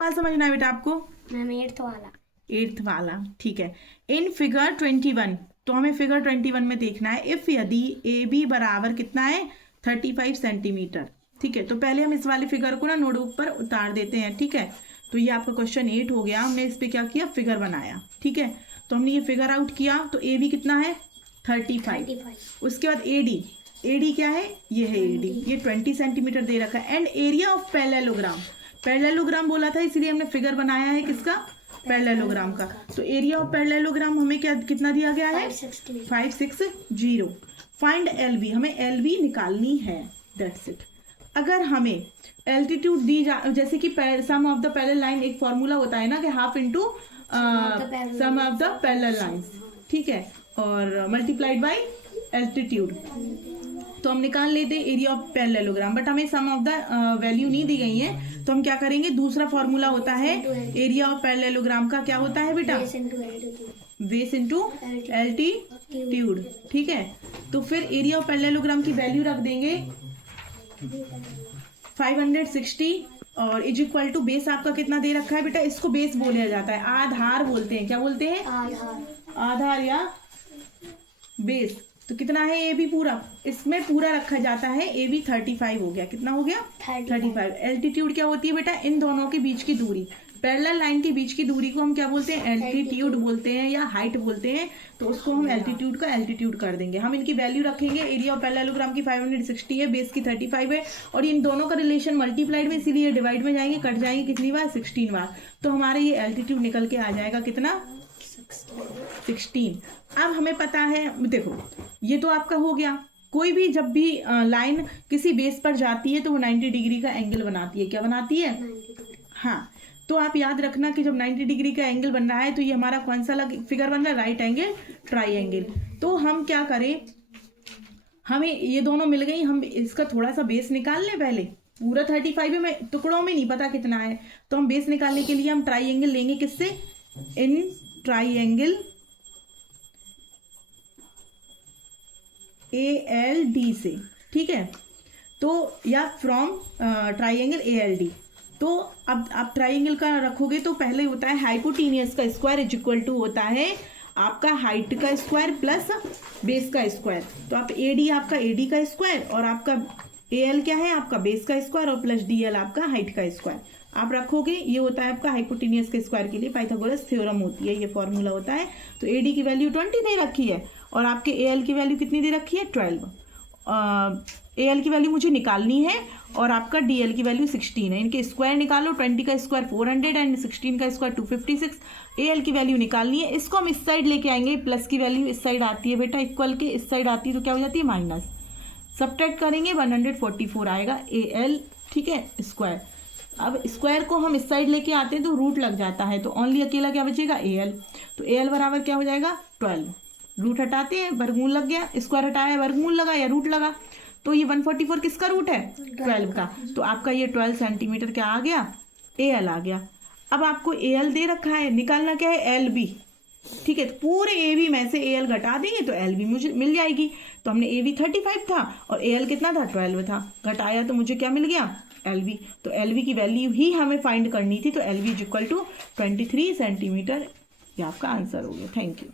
सवाल समझना है बेटा आपको? मैम एट्थ वाला, ठीक है। इन फिगर 21, तो हमें फिगर 21 में देखना है इफ यदि ए बी बराबर कितना है 35 सेंटीमीटर। ठीक है, तो पहले हम इस वाले फिगर को ना नोटबुक पर उतार देते हैं। ठीक है, तो ये आपका क्वेश्चन 8 हो गया। हमने इस पे क्या किया, फिगर बनाया। ठीक है, तो हमने ये फिगर आउट किया, तो ए बी कितना है 35। उसके बाद ए डी क्या है, ये है ए डी, ये 20 सेंटीमीटर दे रखा है। एंड एरिया ऑफ पैरेललोग्राम बोला था, इसलिए हमने फिगर बनाया है किसका, पैरेललोग्राम का। तो एरिया ऑफ पैरेललोग्राम हमें क्या कितना दिया गया है 560। फाइंड एल बी, हमें एल बी निकालनी है, दैट्स इट। अगर हमें एल्टीट्यूड दी जैसे कि sum of the parallel line, एक फॉर्मूला होता है ना कि half into sum of the parallel lines, ठीक है, और मल्टीप्लाइड बाय एल्टीट्यूड। तो हम निकाल लेते हैं एरिया ऑफ पैरेललोग्राम, बट हमें सम ऑफ द वैल्यू नहीं दी गई है, तो हम क्या करेंगे, दूसरा फॉर्मूला होता है एरिया ऑफ पैरेललोग्राम का, क्या होता है बेटा, बेस इनटू एल्टीट्यूड। ठीक है, तो फिर एरिया ऑफ पैरेललोग्राम की वैल्यू रख देंगे 560 और इज इक्वल टू बेस आपका कितना दे रखा है बेटा, इसको बेस बोला जाता है, आधार बोलते हैं। क्या बोलते हैं, आधार या बेस। तो कितना है ए बी, पूरा इसमें पूरा रखा जाता है। ए बी 35 हो गया, कितना हो गया 35। एल्टीट्यूड क्या होती है बेटा, इन दोनों के बीच की दूरी, पैरेलल लाइन के बीच की दूरी को हम क्या बोलते हैं, एल्टीट्यूड बोलते हैं या हाइट बोलते हैं। तो उसको हम एल्टीट्यूड का एल्टीट्यूड कर देंगे। हम इनकी वैल्यू रखेंगे, एरिया ऑफ पैरेललोग्राम की 560 है, बेस की 35 है, और इन दोनों का रिलेशन मल्टीप्लाइड में, इसीलिए डिवाइड में जाएंगे, कट जाएंगे कितनी बार, 16 बार। तो हमारे ये एल्टीट्यूड निकल के आ जाएगा कितना, 16। अब हमें पता है, देखो ये तो आपका हो गया। कोई भी जब भी लाइन किसी बेस पर जाती है तो वो 90 डिग्री का एंगल बनाती है। क्या बनाती है, हाँ। तो आप याद रखना कि जब 90 डिग्री का एंगल बन रहा है तो ये हमारा कौन सा फिगर बन रहा है, राइट एंगल ट्राइंगल। तो हम क्या करें, हमें ये दोनों मिल गई, हम इसका थोड़ा सा बेस निकाल लें पहले। पूरा 35 में टुकड़ों में नहीं पता कितना है, तो हम बेस निकालने के लिए हम ट्राइंगल लेंगे, किससे, इन ट्राइंगल ALD से। ठीक है, तो या फ्रॉम ट्राइंगल ALD। तो अब आप ट्राइंगल का रखोगे तो पहले होता है हाइपोटेनियस का स्क्वायर इज इक्वल टू होता है आपका हाइट का स्क्वायर प्लस बेस का स्क्वायर। तो आप AD आपका AD का स्क्वायर, और आपका AL क्या है, आपका बेस का स्क्वायर, और प्लस DL आपका हाइट का स्क्वायर आप रखोगे। ये होता है आपका हाइपोटेनियस के स्क्वायर के लिए पाइथागोरस थ्योरम होती है, ये फॉर्मूला होता है। तो AD की वैल्यू 20 दे रखी है, और आपके AL की वैल्यू कितनी दे रखी है, 12। AL की वैल्यू मुझे निकालनी है, और आपका DL की वैल्यू 16 है। इनके स्क्वायर निकालो, 20 का स्क्वायर 400 एंड 16 का स्क्वायर 256। AL की वैल्यू निकालनी है, इसको हम इस साइड लेके आएंगे, प्लस की वैल्यू इस साइड आती है बेटा, इक्वल के इस साइड आती है तो क्या हो जाती है माइनस, सब्ट्रैक्ट करेंगे 144 आएगा AL, ठीक है, स्क्वायर। अब स्क्वायर को हम इस साइड लेके आते हैं तो रूट लग जाता है, तो ओनली अकेला क्या बचेगा, AL। तो AL बराबर क्या हो जाएगा 12। रूट हटाते हैं, वर्गमूल लग गया, स्क्वायर हटाया, वर्गमूल लगा या रूट लगा, तो ये 144 किसका रूट है, 12 का। तो आपका ये 12 सेंटीमीटर क्या आ गया, AL आ गया। अब आपको AL दे रखा है, निकालना क्या है, LB। ठीक है, तो पूरे AB में से AL घटा देंगे तो LB मुझे मिल जाएगी। तो हमने AB 35 था और AL कितना था, 12 था, घटाया तो मुझे क्या मिल गया, LB। तो LB की वैल्यू ही हमें फाइंड करनी थी, तो LB is equal to 23 centimetre. ये आपका आंसर हो गया। Thank you.